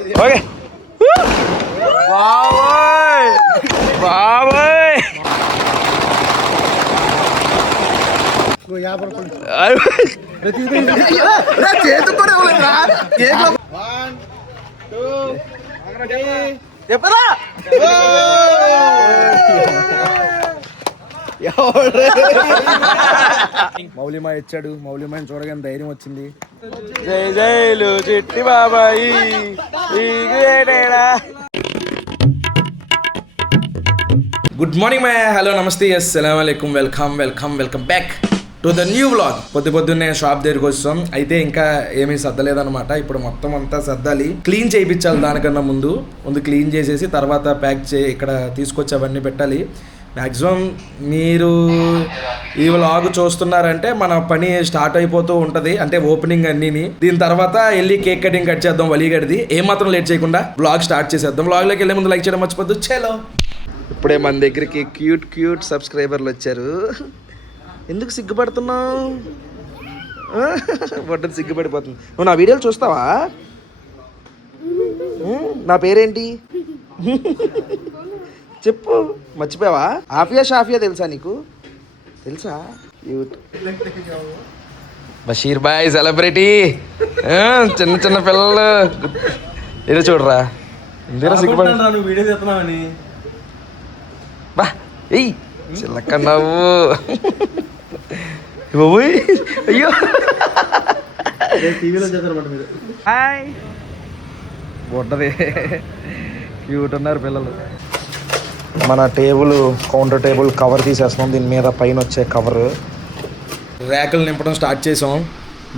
Okay బాబాయ్ బాబాయ్ చెప్పదా మౌలిమా ఇచ్చాడు. మౌలిమాని చూడగానే ధైర్యం వచ్చింది. జై జైలు చిట్టి బాబాయి. గుడ్ మార్నింగ్ మై హలో నమస్తే అస్సలాము అలైకుం welcome back to the new vlog. పొద్దున్నే షాప్ దగ్గరికి వస్తాం. అయితే ఇంకా ఏమీ సర్దలేదనమాట. ఇప్పుడు మొత్తం అంతా సర్దాలి, క్లీన్ చేయించాలి. దానికన్నా ముందు క్లీన్ చేసేసి తర్వాత ప్యాక్ ఇక్కడ తీసుకొచ్చి అవన్నీ పెట్టాలి. మ్యాక్సిమం మీరు ఈ వ్లాగ్ చూస్తున్నారంటే మన పని స్టార్ట్ అయిపోతూ ఉంటుంది, అంటే ఓపెనింగ్ అన్నీని. దీని తర్వాత వెళ్ళి కేక్ కటింగ్ కట్ చేద్దాం వలీగడిది. ఏమాత్రం లేట్ చేయకుండా వ్లాగ్ స్టార్ట్ చేసేద్దాం. వ్లాగ్లోకి వెళ్ళే ముందు లైక్ చేయడం మర్చిపోద్దు. చలో. ఇప్పుడే మన దగ్గరికి క్యూట్ సబ్స్క్రైబర్లు వచ్చారు. ఎందుకు సిగ్గుపడుతున్నావు? బొట్టది సిగ్గుపడిపోతుంది. నువ్వు నా వీడియోలు చూస్తావా? నా పేరేంటి చెప్పు, మర్చిపోయావా? ఆఫియా షాఫియా తెలుసా నీకు? తెలుసా? బషీర్ బాయ్ సెలబ్రిటీ. చిన్న పిల్లలు ఏదో చూడరా. ఇందులో సిగ్గుపడి వీడియో చెప్తున్నావని బా ఎయ్ చిల్లకన్నావు. అయ్యో టీవీలో చేస్తారన్నమాట మీరు. హాయ్ బొట్టది క్యూట్ ఉన్నారు పిల్లలు. మన కౌంటర్ టేబుల్ కవర్ తీసేస్తున్నాం. దీని మీద పైన వచ్చే కవర్ ర్యాకులు నింపడం స్టార్ట్ చేసాం.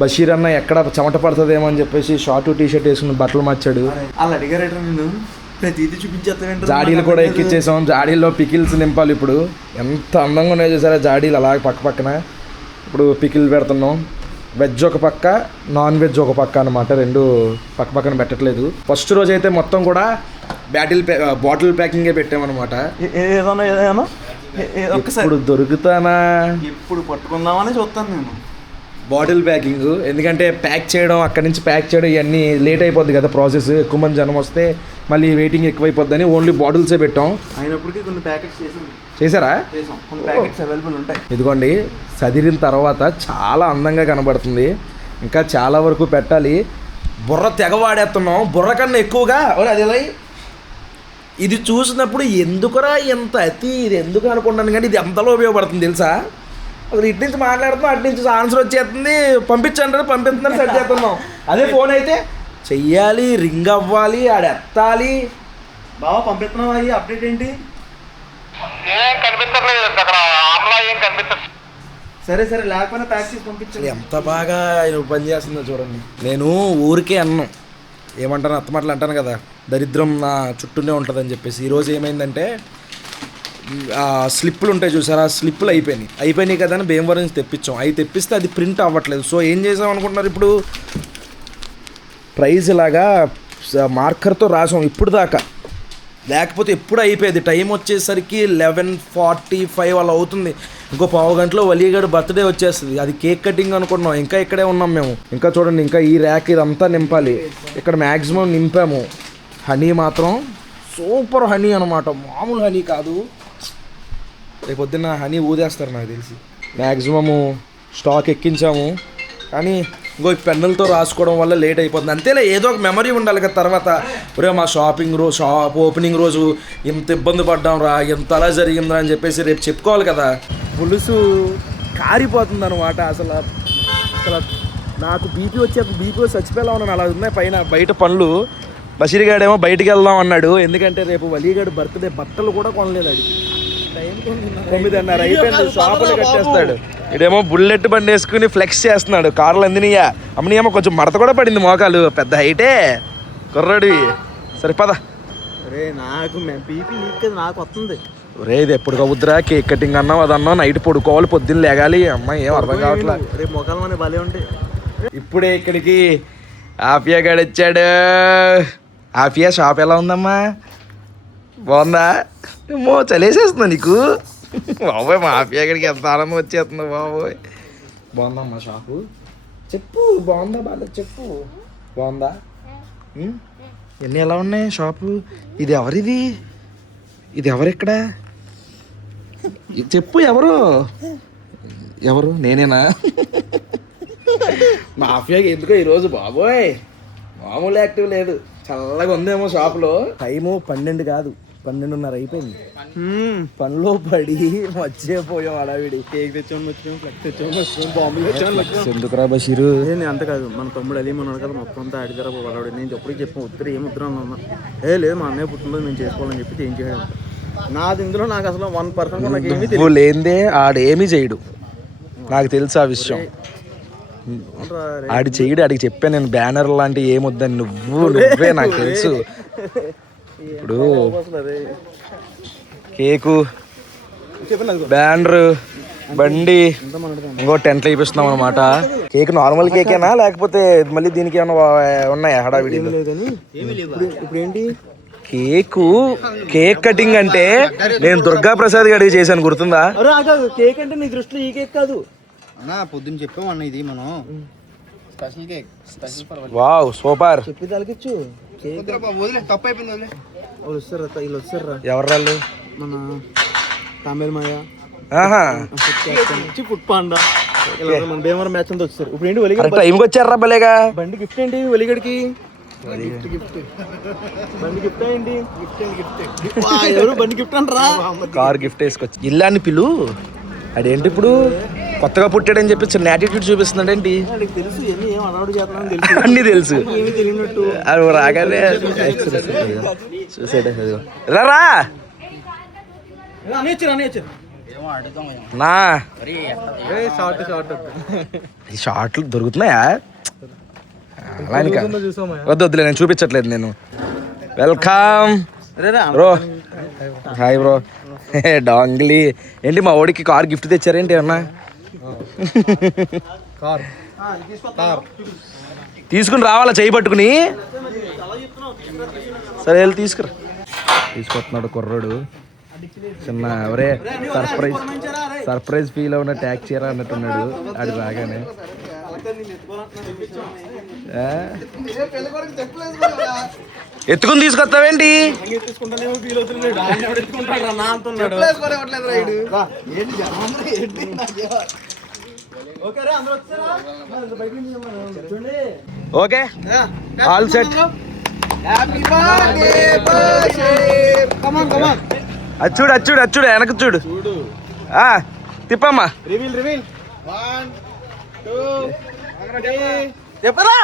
బషీర్ అన్న ఎక్కడ చెమట పడుతుందేమో అని చెప్పేసి షార్ట్ టీ-షర్ట్ వేసుకుని బట్టలు మార్చాడు. అలా అడిగారట నేను చూపించేస్తా. జాడీలు కూడా ఎక్కించేసాం. జాడీల్లో పికిల్స్ నింపాలి. ఇప్పుడు ఎంత అందంగా ఉన్నాయో చూసారా జాడీలు అలా పక్కన. ఇప్పుడు పికిల్ పెడుతున్నాం. వెజ్ ఒక పక్క, నాన్ వెజ్ ఒక పక్క అనమాట. రెండు పక్కన పెట్టట్లేదు. ఫస్ట్ రోజు అయితే మొత్తం కూడా బాటిల్ ప్యాకింగే పెట్టామన్నమాట. ఇప్పుడు దొరుకుతానా, ఇప్పుడు పట్టుకుందామని చూస్తాను నేను. బాటిల్ ప్యాకింగ్ ఎందుకంటే ప్యాక్ చేయడం, అక్కడి నుంచి ప్యాక్ చేయడం ఇవన్నీ లేట్ అయిపోద్ది కదా ప్రాసెస్. ఎక్కువ మంది జనం వస్తే మళ్ళీ వెయిటింగ్ ఎక్కువైపోద్దని ఓన్లీ బాటిల్సే పెట్టాం. అయినప్పటికీ కొన్ని ప్యాకెట్స్ చేశారా? కొన్ని ప్యాకెట్స్ అవైలబుల్ ఉంటాయి. ఇదిగోండి సదిరిన తర్వాత చాలా అందంగా కనబడుతుంది. ఇంకా చాలా వరకు పెట్టాలి. బుర్ర తెగ వాడేస్తున్నాం. బుర్ర కన్నా ఎక్కువగా అది ఇది చూసినప్పుడు ఎందుకురా ఎంత అతి, ఇది ఎందుకు అనుకుంటాను కానీ ఇది ఎంతలో ఉపయోగపడుతుంది తెలుసా? అసలు ఇటు నుంచి మాట్లాడుతున్నాం, అటు నుంచి ఆన్సర్ వచ్చేస్తుంది. పంపించండి పంపిస్తున్నారు, సెట్ చేస్తున్నాం. అదే ఫోన్ అయితే చెయ్యాలి, రింగ్ అవ్వాలి, ఎత్తాలి. బాబా పంపిస్తున్నాం. అయ్యి అప్డేట్ ఏంటి? సరే లేకపోయినా ప్యాక్ చేసి పంపించండి. ఎంత బాగా ఆయన పని చేస్తుందో చూడండి. నేను ఊరికే అన్నం ఏమంటాను అత్తమాటలు అంటాను కదా, దరిద్రం నా చుట్టూనే ఉంటుందని చెప్పేసి. ఈరోజు ఏమైందంటే స్లిప్పులు ఉంటాయి చూసారా, స్లిప్పులు అయిపోయినాయి కదా అని భీమవరం నుంచి తెప్పించాం. అవి తెప్పిస్తే అది ప్రింట్ అవ్వట్లేదు. సో ఏం చేసాం అనుకుంటున్నారు, ఇప్పుడు ప్రైజ్ ఇలాగా మార్కర్తో రాసాం ఇప్పుడు దాకా. లేకపోతే ఎప్పుడు అయిపోయేది. టైం వచ్చేసరికి 11:45 అలా అవుతుంది. ఇంకో పావు గంటలో వలీగడు బర్త్డే వచ్చేస్తుంది. అది కేక్ కటింగ్ అనుకుంటున్నాం. ఇంకా ఇక్కడే ఉన్నాం మేము. ఇంకా చూడండి, ఇంకా ఈ ర్యాక్ ఇదంతా నింపాలి. ఇక్కడ మ్యాక్సిమం నింపాము. హనీ మాత్రం సూపర్ హనీ అనమాట, మామూలు హనీ కాదు. రేపు పొద్దున్న హనీ ఊదేస్తారు నాకు తెలిసి. మ్యాక్సిమము స్టాక్ ఎక్కించాము. కానీ ఇంకో పెన్నులతో రాసుకోవడం వల్ల లేట్ అయిపోతుంది. అంతేలే, ఏదో ఒక మెమరీ ఉండాలి కదా. తర్వాత ఒరే మా షాప్ ఓపెనింగ్ రోజు ఎంత ఇబ్బంది పడ్డాం రా, ఎంత అలా జరిగిందా అని చెప్పేసి రేపు చెప్పుకోవాలి కదా. పులుసు కారిపోతుంది అనమాట. అసలు నాకు బీపీ చచ్చిపోయేలా ఉన్నాను. అలా ఉన్నాయి పైన బయట పనులు. బషీర్ గాడేమో బయటికి వెళ్దాం అన్నాడు. ఎందుకంటే రేపు వలీగడు బర్త్డే. బట్టలు కూడా కొనలేదు. అది 9:30 అయిపోయింది. షాపులు కట్టేస్తాడు. ఇడేమో బుల్లెట్ బండి వేసుకుని ఫ్లెక్స్ చేస్తున్నాడు. కార్లు అందినయ్యా అమ్మనియేమో కొంచెం మడత కూడా పడింది మోకాలు. పెద్ద హైటే కుర్రాడివి. సరే పద. నాకు బీపీ నాకు వస్తుంది. ఒరే ఇది ఎప్పుడు కవుద్దురా, కేక్ కటింగ్ అన్నావు అది అన్నావు, నైట్ పడుకోవాలి, పొద్దున్న లేగాలి. అమ్మాయి ఏం అర్థం కావట్లేదు. రేపు మొక్కలు భలే ఉంటాయి. ఇప్పుడే ఇక్కడికి ఆఫియా గాడు వచ్చాడు. ఆఫియా షాప్ ఎలా ఉందమ్మా? బాగుందా? చలేసేస్తుందా నీకు? బాబోయ్ మా ఆఫియా గారికి ఎంత ఆనందం వచ్చేస్తుందో బాబోయ్. బాగుందమ్మా షాపు? చెప్పు బాగుందా బాగా చెప్పు. బాగుందా? ఇవన్నీ ఎలా ఉన్నాయి షాపు? ఇది ఎవరిది? ఇది ఎవరిక్కడ? చెప్పు ఎవరు? ఎవరు? నేనేనా? మాఫియాకి ఎందుకో ఈరోజు బాబోయ్ మామూలు యాక్టివ్ లేదు. చల్లగా ఉందేమో షాపులో. టైము 12 కాదు 12:30 అయిపోయింది. పనిలో పడి మర్చిపోయాం అడావిడి. కేక్ తెచ్చామని వచ్చాము, ఫ్లెక్స్ తెచ్చామని వచ్చాము, బాంబులు తెచ్చామని వచ్చాము. ఎందుకురా బషీరు? అంత కాదు, మన తమ్ముడు అలీమ్ ఉన్నాడు కదా, మొత్తం అంతా ఆడిదారా వాడు. నేను ఎప్పటికి చెప్పాను ఉత్తర ఏం ఉత్తరం అన్నా. లేదు మా అన్నయ్య పుట్టినరోజు మేము చేసుకోవాలని చెప్పి ఏం చేయడం. నాది ఇందులో నాకు అసలు 1% నాకు ఏమీ తెలియదు. లేదే ఆడేమీ చేయడు, నాకు తెలుసు ఆ విషయం. ఆడి చేయడు. ఆడికి చెప్పాను నేను బ్యానర్ లాంటి ఏమొద్దని. నువ్వే నాకు తెలుసు. ఇప్పుడు కేకు, బ్యానర్, బండి, ఇంకో టెంట్లు వేపిస్తున్నాం అనమాట. కేక్ నార్మల్ కేకేనా లేకపోతే మళ్ళీ దీనికి ఏమైనా ఉన్నాయా హడావిడి? ఇప్పుడు ఏంటి కేక్ కటింగ్ అంటే నేను దుర్గా ప్రసాద్ గారికి చేశాను, గుర్తుందా? కేక్ అంటే నీ దృష్టిలో ఈ కేక్ కాదు అన్నా, పొద్దున్న చెప్పాం అన్న, ఇది మనం స్పెషల్ కేక్, స్పెషల్ పర్వాలి. Wow super. చెప్పి తలకిచ్చు. తప్పు అయిపోయింది, వదిలే. వీళ్ళు వస్తారా? ఎవరు వాళ్ళు? మన తామేల్ మాయ, ఫుడ్ పాండా, మన భీమవరం మ్యాచ్ అంతా వచ్చారు. ఇప్పుడు ఏంటి వలిగడ్ టైంకి వచ్చారా భలేగా? బండి గిఫ్ట్ ఏంటి వలిగడికి? బండి గిఫ్ట్ ఏంటి? ఎవరు బండి గిఫ్ట్ అంటారా? కార్ గిఫ్ట్ వేసుకొచ్చి ఇల్లాన్ని పిలు. అదేంటి ఇప్పుడు కొత్తగా పుట్టాడని చెప్పి చిన్న యాటిట్యూడ్ చూపిస్తున్నాడు ఏంటి? తెలుసు ఏం అలవాటు చేస్తున్నాను తెలుసు, అన్ని తెలుసు. ఏమి తెలియనట్టు అది రాగానే చూసాడు. రా నా షార్ట్లు దొరుకుతున్నాయా? అలా ఇంకా వద్దులే, నేను చూపించట్లేదు. నేను వెల్కమ్ బ్రో. Hi bro. డాంగ్లీ ఏంటి మా ఓడికి కార్ గిఫ్ట్ తెచ్చారేంటి అన్నా? తీసుకుని రావాలా చేయి పట్టుకుని? సరే వెళ్ళి తీసుకొస్తున్నాడు కుర్రాడు. చిన్న ఎవరే సర్ప్రైజ్ ఫీల్ అవున ట్యాక్స్ చేయరా అన్నట్టున్నాడు ఆడు రాగానే. ఎత్తుకుని తీసుకొస్తావేంటి? Okay all set. అచ్చుడు అచ్చుడు అచ్చుడు వెనక చూడు. తిప్పమ్మా. చెప్పరా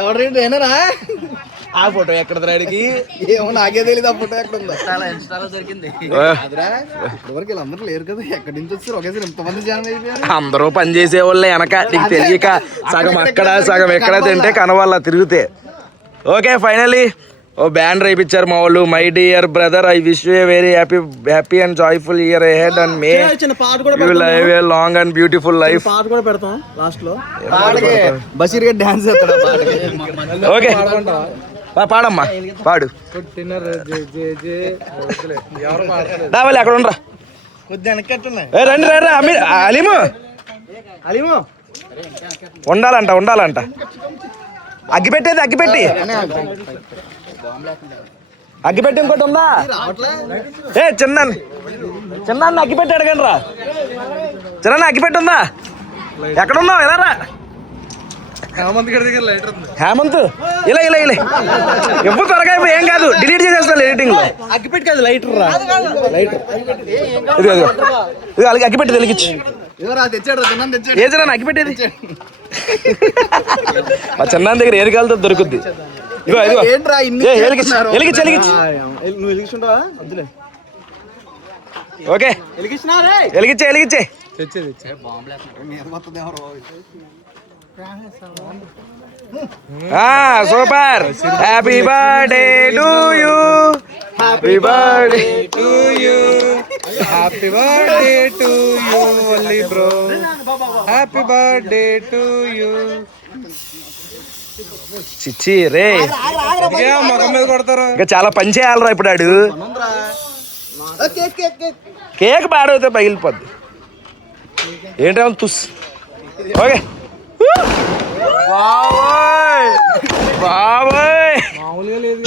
ఎవరేంటి ఏనారా? ఆ ఫోటో ఎక్కడ రాడికి ఏమో నాకే తెలియదు. ఆ ఫోటో ఎక్కడ ఉందో ఇన్స్టాలో దొరికింది. ఇప్పటివరకు వీళ్ళందరూ లేరు కదా, ఎక్కడి నుంచి వచ్చారు? ఒకేసారి ఎంతమంది జాయిన్ అయిపోయారు. అందరూ పని చేసే వాళ్ళే వెనక. నీకు తెలియక సగం అక్కడ సగం ఎక్కడ తింటే కనవాళ్ళ తిరిగితే. ఓకే ఫైనలీ ఓ బ్యాండ్ రేపించారు మా వాళ్ళు. My dear brother, I wish you a very happy and joyful year ahead and May you live a long and beautiful life. పాట కూడా పెడతాం లాస్ట్ లో. బషీర్ గారు డాన్స్ చేస్తాడు. ఓకే పాడమ్మా, పాడు. రావాలి అక్కడ ఉండరా. రండి రండి. అలీము ఉండాలంట. అగ్గిపెట్టేది అగ్గిపెట్టి ఇంకోటి ఉందా? చిన్న అగ్గిపెట్టి అడగండి రా. చిన్న అగ్గిపెట్టి ఉందా? ఎక్కడ ఉన్నావు? ఎలా రా హేమంత్. ఇలా ఎప్పుడు త్వరగా ఏం కాదు, డిలీట్ చేసేస్తాను ఎడిటింగ్ లో. అగ్గిపెట్టి కాదు, లైటర్ రా. ఇది అగ్గిపెట్టి వెలిగించి ఏ చిన్న అగ్గిపెట్టేది. మా చిన్న దగ్గర ఏది కాలుతో దొరుకుద్ది. ఇగో నువ్వు వెలిగిస్తుంటావా? వద్దులే. ఓకే వెలిగించే super. Happy birthday to you, happy birthday to you, happy birthday to you only bro, happy birthday to you. చిచ్చి రే మొఖం మీద కొడతారు. ఇంకా చాలా పని చేయాలరా ఇప్పుడు. ఆడు కేక్ పాడవుతే పగిలిపోద్ది. ఏంటో తుస్ ఓకే బాబోయ్ బాబోయ్ మామూలుగా లేదు.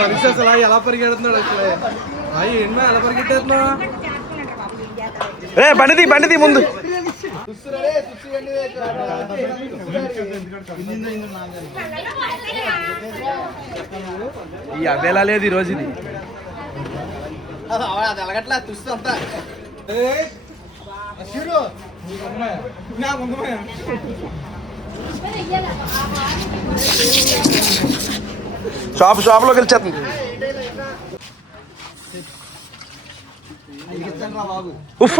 మనిషి అసలు ఎలా పరిగెడుతున్నాడు అసలు ఏంటో ఎలా పరిగెట్టేస్తున్నావు? రే బండిది ముందు ఈ అవేలా లేదు ఈరోజు ఇది అది ఎలాగట్లా తుస్సు అంతా షాప్లోకి వెళ్ళిచేస్తుంది ఉఫ్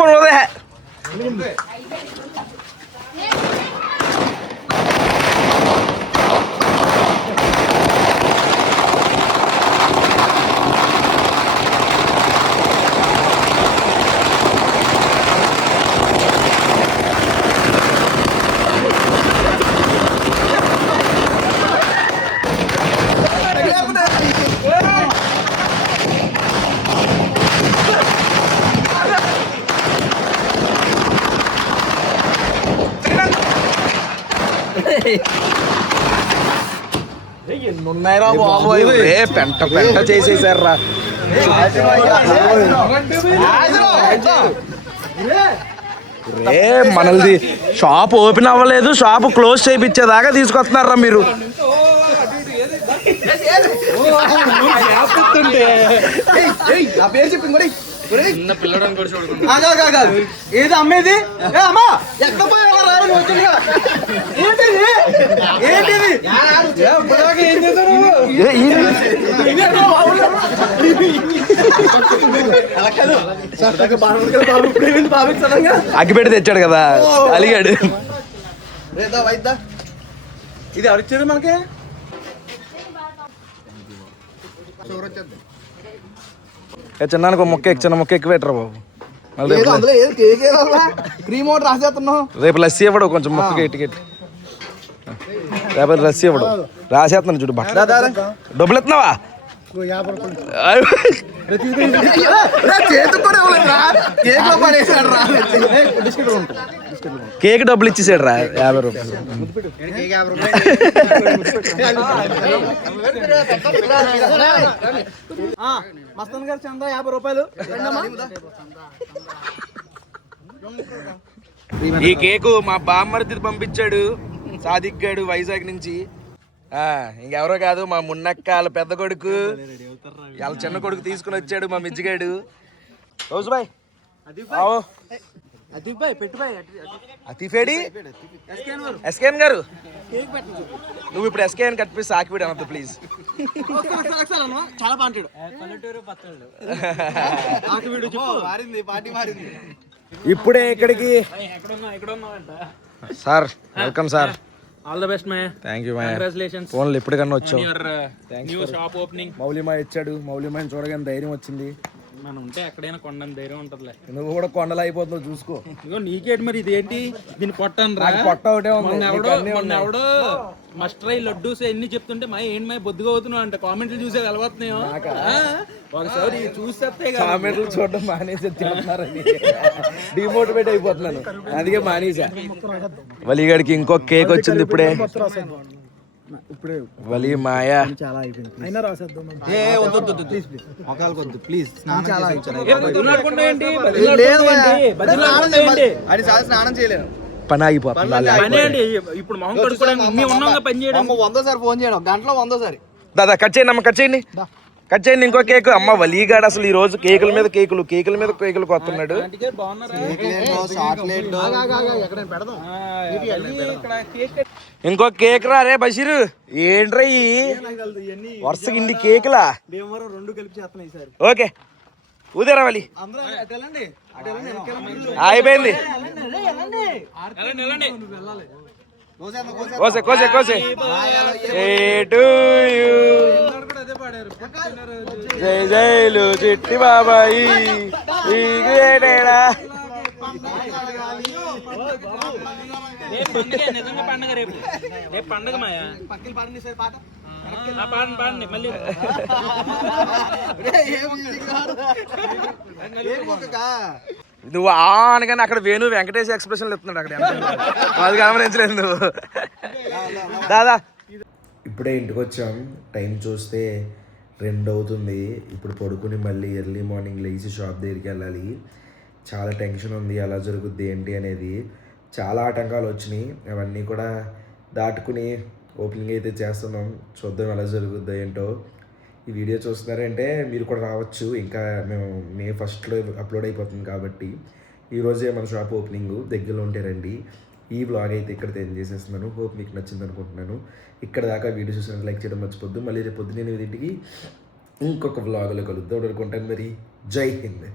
అదే ఎన్నున్నాయిరా బాబోయ్ రే పెంట చేసేసారు రా రే మనది షాప్ ఓపెన్ అవ్వలేదు షాప్ క్లోజ్ చేయించేదాకా తీసుకొస్తున్నారా మీరు ఏది అమ్మేది అమ్మా ఎక్కడ పోయావా ఏంటిది ఏంటిది ఏం చేశారు? అగ్గిపెట్టి తెచ్చాడు కదా అలిగాడు ఇది ఎవరిచ్చారు మనకి? చిన్నానికి ఒక చిన్న మొక్క ఎక్కువ పెట్టరా బాబు క్రీమ్ ఒకటి రాసేస్తున్నావు. రేపు లస్సీ ఇవ్వడు కొంచెం మొక్కకి ఇటుకెట్టి రేపు లస్సీ ఇవ్వడు రాసేస్తున్నాను చూడు బట్ట డబ్బులు ఎత్తున్నావా కేక్ డబ్బులు ఇచ్చేసాడు రా 50 రూపాయలు మస్తన్ గారు చందా 50 రూపాయలు. ఈ కేకు మా బామ్మర్ది పంపించాడు సాదిక్ గాడు వైజాగ్ నుంచి. ఇంకెవరో కాదు మా మున్నక్క వాళ్ళ పెద్ద కొడుకు వాళ్ళ చిన్న కొడుకు తీసుకుని వచ్చాడు మా మిజ్జిగాడు. రోజు బాయ్ అతిఫేడి ఎస్కేన్ గారు నువ్వు ఇప్పుడు ఎస్కేన్ కట్టిపిస్తే ఆకిపీడు అనద్దు ప్లీజ్. చాలా బాగుంటాడు ఇప్పుడే ఇక్కడికి sir welcome sir all the best May thank you మ్యా కంగ్రాచులేషన్స్ ఫోన్లు ఎప్పటికన్నా వచ్చావు. New shop opening. మౌలిమా ఇచ్చాడు మౌలిమాని చూడగానే ధైర్యం వచ్చింది. మనం ఉంటే ఎక్కడైనా కొండని ధైర్యం ఉంటదిలే. నువ్వు కూడా కొండలు అయిపోతున్నావు చూసుకో. ఇగో నీకేంటి మరి ఇదేంటి దీన్ని కొట్టాను రా పొట్ట ఒకటే ఉంది. మొన్న ఎవడో మస్ట్ ట్రై లడ్డూస్ ఎన్ని చెప్తుంటే మా ఏంటి మా బొద్దుగా అవుతున్నావు అంటే కామెంట్లు చూసే వెళ్ళబోతున్నాయో ఒకసారి చూసేస్తే కామెంట్లు చూడడం మానేసి తింటున్నారని డిమోటివేట్ అయిపోతున్నాను అందుకే మానేసా. వలిగడికి ఇంకో కేక్ వచ్చింది ఇప్పుడే. వలి మాయా చాలా అయిపోయింది. ప్లీజ్ స్నానం చేయలేను పని ఆగిపోతుంది. ఇప్పుడు మొహం కడుక్కోవడానికి మేము ఉన్నాం పని చేయడం. 100 సారి ఫోన్ చేయడం గంటలో 100 సారి. దాదా కట్ చేయండి అమ్మ కట్ చేయండి. కట్ చేయండి ఇంకో కేక్. అమ్మ వలీగాడు అసలు ఈ రోజు కేకుల మీద కేకులు కొస్తున్నాడు. ఇంకో కేక్ రా రే బషీరు. ఏంట్రా వరుసగా ఇన్ని కేకులా? ఓకే ఊదేరా వలి. అయిపోయింది. కోసే కోసే కోసే. జై జైలు చిట్టి బాబాయి. నిజంగా పండుగ రేపు పండుగ మాయా. పాడండి మళ్ళీ. నువ్వు అనగానే అక్కడ వేణు వెంకటేష్ ఎక్స్ప్రెషన్లు ఇస్తున్నాడు అక్కడ. అది గమనించలేదు నువ్వు. దాదా ఇప్పుడే ఇంటికి వచ్చాం. టైం చూస్తే 2 అవుతుంది. ఇప్పుడు పడుకుని మళ్ళీ ఎర్లీ మార్నింగ్ లేచి షాప్ దగ్గరికి వెళ్ళాలి. చాలా టెన్షన్ ఉంది ఎలా జరుగుద్ది ఏంటి అనేది. చాలా ఆటంకాలు వచ్చినాయి. అవన్నీ కూడా దాటుకుని ఓపెనింగ్ అయితే చేస్తున్నాం. చూద్దాం ఎలా జరుగుద్దో ఏంటో. ఈ వీడియో చూస్తున్నారంటే మీరు కూడా రావచ్చు. ఇంకా మేము మే 1 అప్లోడ్ అయిపోతుంది కాబట్టి ఈరోజే మన షాప్ ఓపెనింగ్. దగ్గరలో ఉంటే రండి. ఈ వ్లాగ్ అయితే ఇక్కడ ఎండ్ చేసేస్తున్నాను. హోప్ మీకు నచ్చింది అనుకుంటున్నాను. ఇక్కడ దాకా వీడియో చూసినట్టు లైక్ చేయడం మర్చిపోద్దు. మళ్ళీ రేపు పొద్దున్న 8 ఇంకొక వ్లాగ్లో కలుద్దాం అనుకుంటాను. మరి జై హింద్.